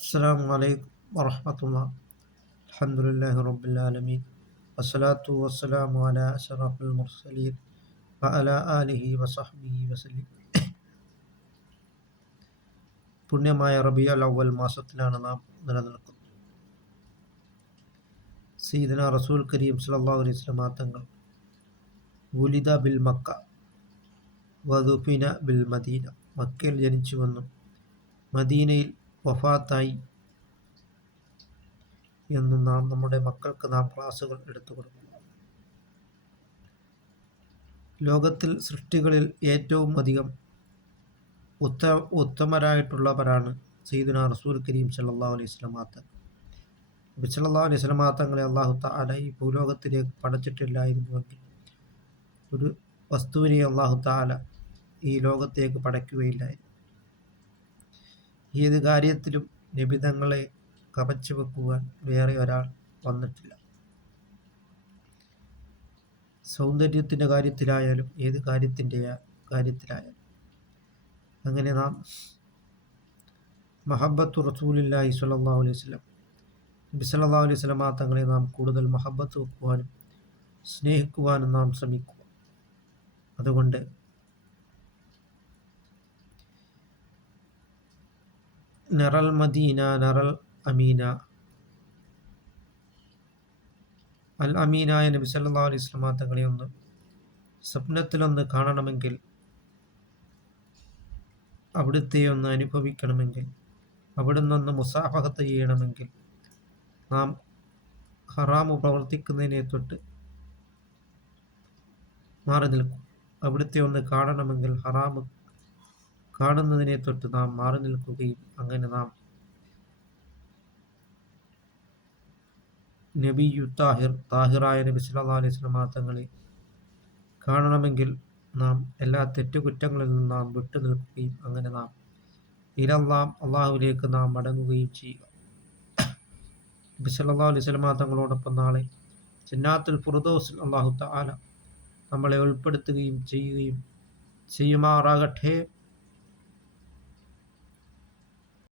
അസ്സലാമു അലൈക്കും വറഹ്മത്തുള്ളാഹി. അൽഹംദുലില്ലാഹി റബ്ബിൽ ആലമീൻ വസ്സലാത്തു വസ്സലാമു അലാ അശ്റഫിൽ മുർസലീൻ വഅലാ ആലിഹി വസഹ്ബിഹി വസല്ലം. പുണ്യമായ റബീഉൽ അവ്വൽ മാസത്തിലാണ് നാം നിലനിൽക്കുന്നത്. സയ്യിദുനാ റസൂൽ കരീം സ്വല്ലല്ലാഹു അലൈഹി വസല്ലം തങ്ങൾ വുലിദ ബിൽ മക്ക വദുഫിന ബിൽ മദീന, മക്കയിൽ ജനിച്ചുവെന്നും മദീനയിൽ വഫാത്തായി എന്നും നാം നമ്മുടെ മക്കൾക്ക് ക്ലാസ്സുകൾ എടുത്തു കൊടുക്കും. ലോകത്തിൽ സൃഷ്ടികളിൽ ഏറ്റവും അധികം ഉത്തമരായിട്ടുള്ളവരാണ് സയ്യിദുനാ റസൂൽ കരീം സല്ലല്ലാഹു അലൈഹി വസല്ലം തങ്ങൾ. നബി സല്ലല്ലാഹു അലൈഹി വസല്ലം തങ്ങളെ അല്ലാഹു തആല ഈ ഭൂലോകത്തിലേക്ക് പടച്ചിട്ടില്ലായിരുന്നുവെങ്കിൽ ഒരു വസ്തുവിനെ അല്ലാഹു തആല ഈ ലോകത്തേക്ക് പടയ്ക്കുകയില്ലായിരുന്നു. ഏത് കാര്യത്തിലും നബി തങ്ങളെ കവച്ചു വെക്കുവാൻ വേറെ ഒരാൾ വന്നിട്ടില്ല. സൗന്ദര്യത്തിൻ്റെ കാര്യത്തിലായാലും ഏത് കാര്യത്തിലായാലും. അങ്ങനെ നാം മഹബ്ബത്തു റസൂലില്ലാഹി സ്വല്ലല്ലാഹു അലൈഹി വസല്ലം, നബി സല്ലല്ലാഹു അലൈഹി വസല്ലം തങ്ങളെ നാം കൂടുതൽ മഹബ്ബത്ത് വെക്കുവാനും സ്നേഹിക്കുവാനും നാം ശ്രമിക്കുക. അതുകൊണ്ട് നറൽ മദീന നറൽ അമീന, അൽ അമീനായ നബി സല്ലല്ലാഹു അലൈഹി വസല്ലം തങ്ങളെ ഒന്ന് സ്വപ്നത്തിലൊന്ന് കാണണമെങ്കിൽ, അവിടുത്തെ ഒന്ന് അനുഭവിക്കണമെങ്കിൽ, അവിടുന്നൊന്ന് മുസാഫഹത്ത് ചെയ്യണമെങ്കിൽ നാം ഹറാമു പ്രവർത്തിക്കുന്നതിനെ തൊട്ട് മാറി നിൽക്കും. അവിടുത്തെ ഒന്ന് കാണണമെങ്കിൽ ഹറാമ് കാണുന്നതിനെ തൊട്ട് നാം മാറി നിൽക്കുകയും അങ്ങനെ നാം നബിയു താഹിറായ നബി സല്ലല്ലാഹു അലൈഹി വസല്ലം തങ്ങളെ കാണണമെങ്കിൽ നാം എല്ലാ തെറ്റുകുറ്റങ്ങളിൽ നിന്നും നാം വിട്ടു നിൽക്കുകയും അങ്ങനെ നാം അള്ളാഹുവിലേക്ക് നാം മടങ്ങുകയും ചെയ്യുക. നബി സല്ലല്ലാഹു അലൈഹി വസല്ലം തങ്ങളോടൊപ്പം നാളെ ജന്നാത്തുൽ ഫിർദൗസിൽ അല്ലാഹു തആല നമ്മളെ ഉൾപ്പെടുത്തുകയും ചെയ്യുമാറാകട്ടെ.